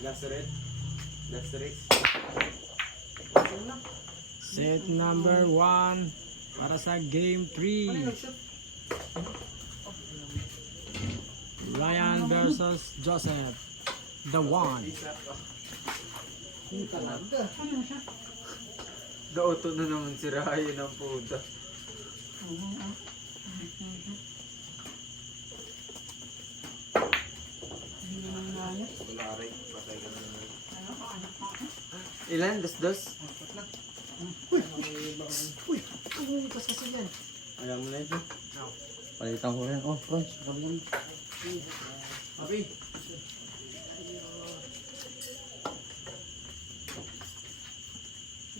Last race. Set number 1 para sa game 3. Ryan versus Joseph. The one. Dauto na naman si Ryan ng puta. Ilan? Dos? Uy, pas kasi yan. Alam mo na ito. Palitan ko rin. Oh, Franz. Abi.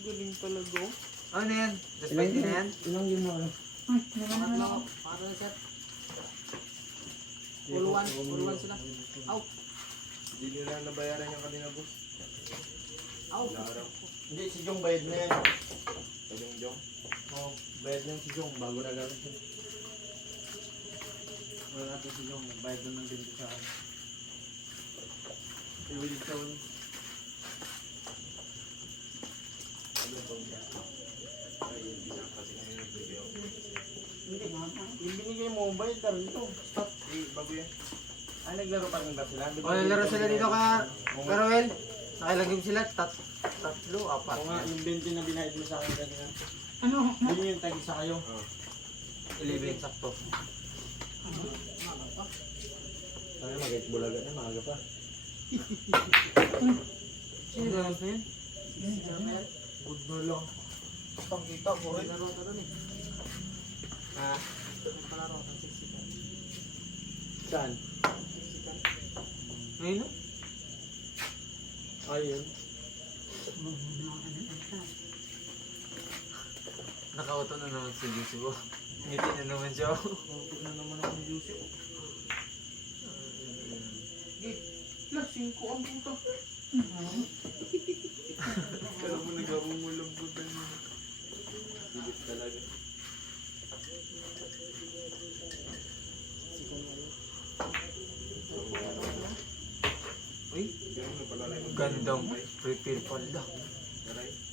Galing talaga. Ano na yan? Just na yan? Ilang yun mo? Ano? Para na siya. Puluhan sila. Aw. Hindi nila nabayaran yung kanina, boss. Aw. Hindi, si Jong bayad na yan. Jong? Oo, bayad na si Jong bago na gamit yun. Wala natin si Jong, nagbayad na ng binto sa akin. Si Wilson. Ano bang yan? Ay, hindi na kasi kami nagbibigay. Hindi. Yung binigay mo, bayad ka rin ito. Stop, bago yan. Ay, naglaro pa rin ba sila? O, naglaro sila dito ka, Caroel. Nakilagay sila, tatlo, apat. Oo nga, yung 20 na binayad mo sa akin kanina. Ano? Yun yung tag-isa kayo. 11, sakto. Ay, mag-bulaga na, maaga pa. Sino ganas na yun? Good na lang. Kita ko rin. Ha? Saan? Ngayon? Ayun. Nakauto na naman si Lucy ko. Ngiti na naman siya. Bakit na naman ako ni Joseph? Lasing ko ang puta. Kaya mo nag-aumulang puta niya. Bilit talaga. Uy, gandang prepare pala.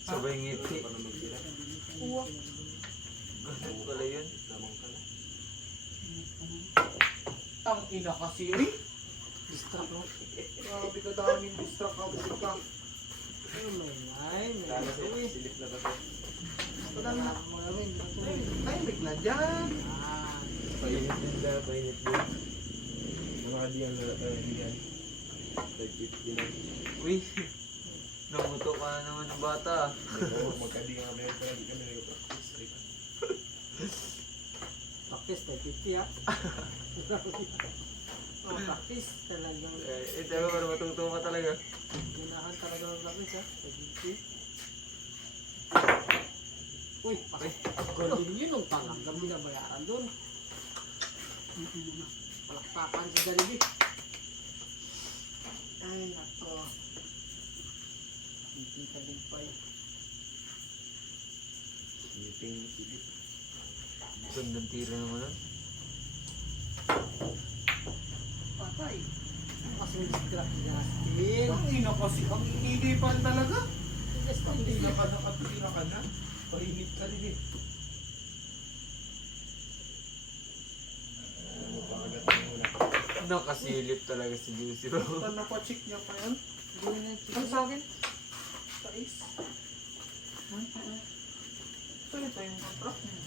Sabay ngiti. Ganun pala yun. Tang ina kasi rin. Distract mo. Grabe ka daming distract ka. Busik ka. Ay, may Silip na ba ito? wala na. Timing na dyan. Painit din daw, painit din. Mga diyan na diyan. Like-it din ang Uy, namuto ka na naman ng bata. magkading nga meron pa. Hindi kami nag-practice. Practice, 50 ah. Practice talagang. Ito ako para matuto ka talaga. Ginahan talaga ng practice ah. 50. Uy, golden yun ang talagang binabayaran doon. Palakpakan sa Jollibee. Ay, nako. Hindi tagumpay. Meeting silip. Gandang tira naman nun. Patay. Kasi may distract si Justin. Ang ina kasi, ang inigipan talaga. Justin, Tira ka na, katira ka na. Painit ka din eh. Ano pa agad mo na? Nakasilip talaga si Juicy Bro. Napacheck niya pa yan. ano sa akin? Tais. So ito yung contract niya.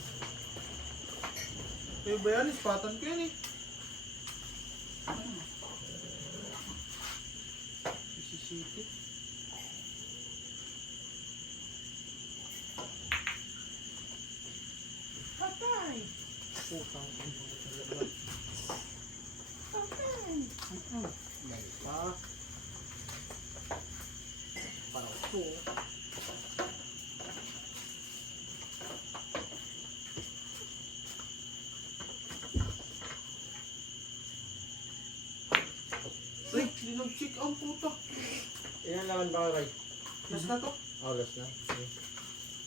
Ito yung bayan, ispatan ko yan eh. Sisisipit. Patay! Putang ina talaga. Pa. Para ito. Ay, di nag-check ang puta. Ilan laman ba kayo? Last na to. August na. Okay.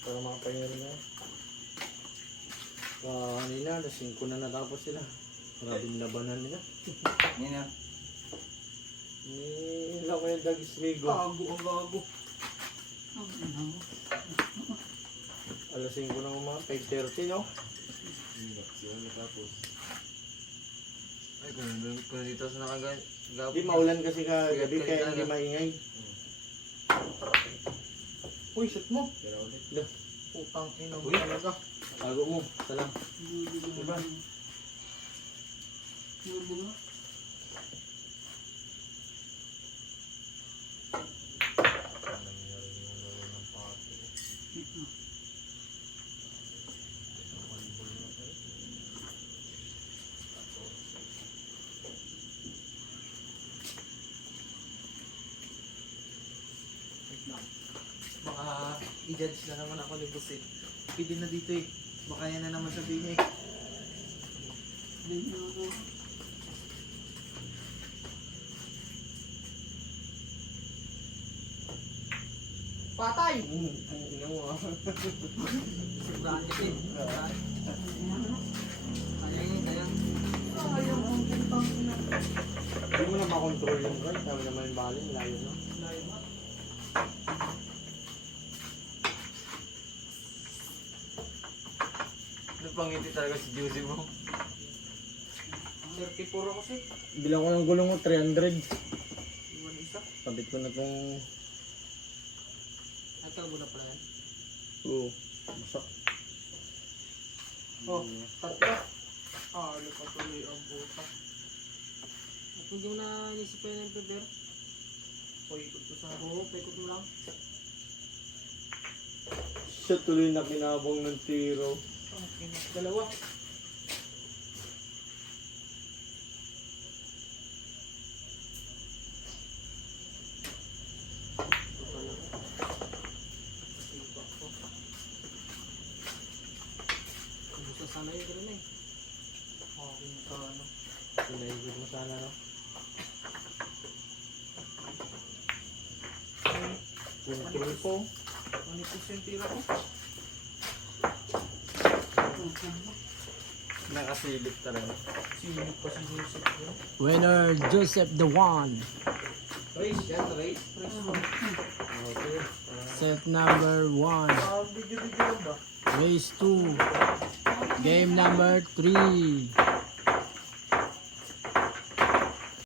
Para makapahinga rin na. Kanina, alas 5 na natapos sila. Maraming labanan nila. Yan na. Ni Kala ko yung Dagis Rigo. Gago ang gago. Alas 5 ng mga 5:30, no? Ay, kung dito sa nakagabi. Hindi, maulan kasi kagabi, kaya hindi maingay. Uy, shoot mo. Lah, Putang ina mo Uy. talaga. tago mo. Salam. Diba? Baka i-judge na naman ako ni Boss eh. Pwede na dito eh. Baka yan na naman sabihin eh. Patay! Tingnan mo ah. Sobrang kasi. Sayang sayang. Hindi mo na makontrol yung right. Sabi naman yung baling, layo na. Nagpangiti talaga si Juicy mo. 34 ako kasi. Bilang ko ng gulong mo, 300. Iwan isa. Sabit ko na itong... Ay, kalbo na pala yan. Oo. Masak. Oh, tatlo. Ah, lupa tuloy ang buta. At hindi mo na inisip pa yun ng prepare? O, ikot ko sa buhok, ikot mo lang. Siya tuloy na pinabong ng tiro. Okay na. Dalawa. Ito pala. Iba ko. Kumusta sana yun ganun eh. Okay na ka ano. Pinaigod mo sana, no? Control po. Manipis yung tira ko. Nakasilip talaga. Sinip pa si Joseph yun. Winner Joseph the One. Race yan, race. Race mo. Okay. Set number 1. Video lang ba? Race 2. Game number 3.